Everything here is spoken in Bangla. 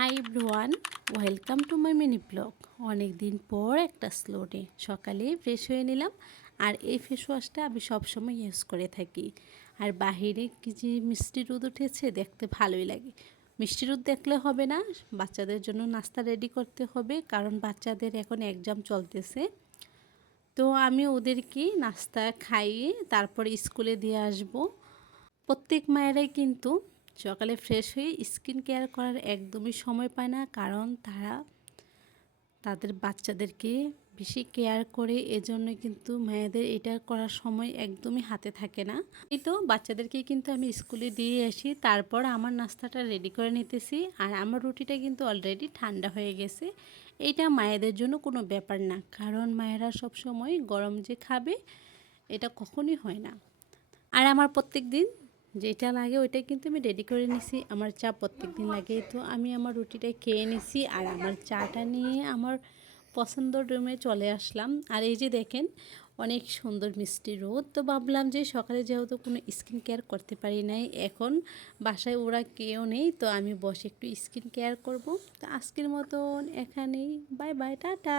Hi everyone, welcome to my mini blog. অনেক দিন পর একটা স্লো ডে। সকালে ফ্রেশ হয়ে নিলাম, আর এই ফেস ওয়াশটা আমি সবসময় ইউজ করে থাকি। আর বাহিরে কি যে মিষ্টি রোদ উঠেছে, দেখতে ভালোই লাগে। মিষ্টি রোদ দেখলে হবে না, বাচ্চাদের জন্য নাস্তা রেডি করতে হবে, কারণ বাচ্চাদের এখন এক্সাম চলতেছে। তো আমি ওদেরকে নাস্তা খাইয়ে তারপরে স্কুলে দিয়ে আসব। প্রত্যেক মায়েরাই কিন্তু সকালে ফ্রেশ হয়ে স্কিন কেয়ার করার একদমই সময় পায় না, কারণ তারা তাদের বাচ্চাদেরকে বেশি কেয়ার করে। এজন্য কিন্তু মায়েদের এটা করার সময় একদমই হাতে থাকে না। এই তো বাচ্চাদেরকে কিন্তু আমি স্কুলে দিয়ে আসি, তারপর আমার নাস্তাটা রেডি করে নিতেছি। আর আমার রুটিটা কিন্তু অলরেডি ঠান্ডা হয়ে গেছে। এইটা মায়েদের জন্য কোনো ব্যাপার না, কারণ মায়েরা সব সময় গরম যে খাবে এটা কখনোই হয় না। আর আমার প্রত্যেক দিন যেটা লাগে ওইটা কিন্তু আমি রেডি করে নিছি। আমার চা প্রত্যেক দিন লাগে, তো আমি আমার রুটিটা খেয়ে নিছি আর আমার চাটা নিয়ে আমার পছন্দের রুমে চলে আসলাম। আর এই যে দেখেন, অনেক সুন্দর মিষ্টি রোদ। তো ভাবলাম যে সকালে যেহেতু কোনো স্কিন কেয়ার করতে পারি নাই, এখন বাসায় ওরা কেউ নেই, তো আমি বসে একটু স্কিন কেয়ার করব। তো আজকের মতন এখানেই, বাই বাই, টাটা।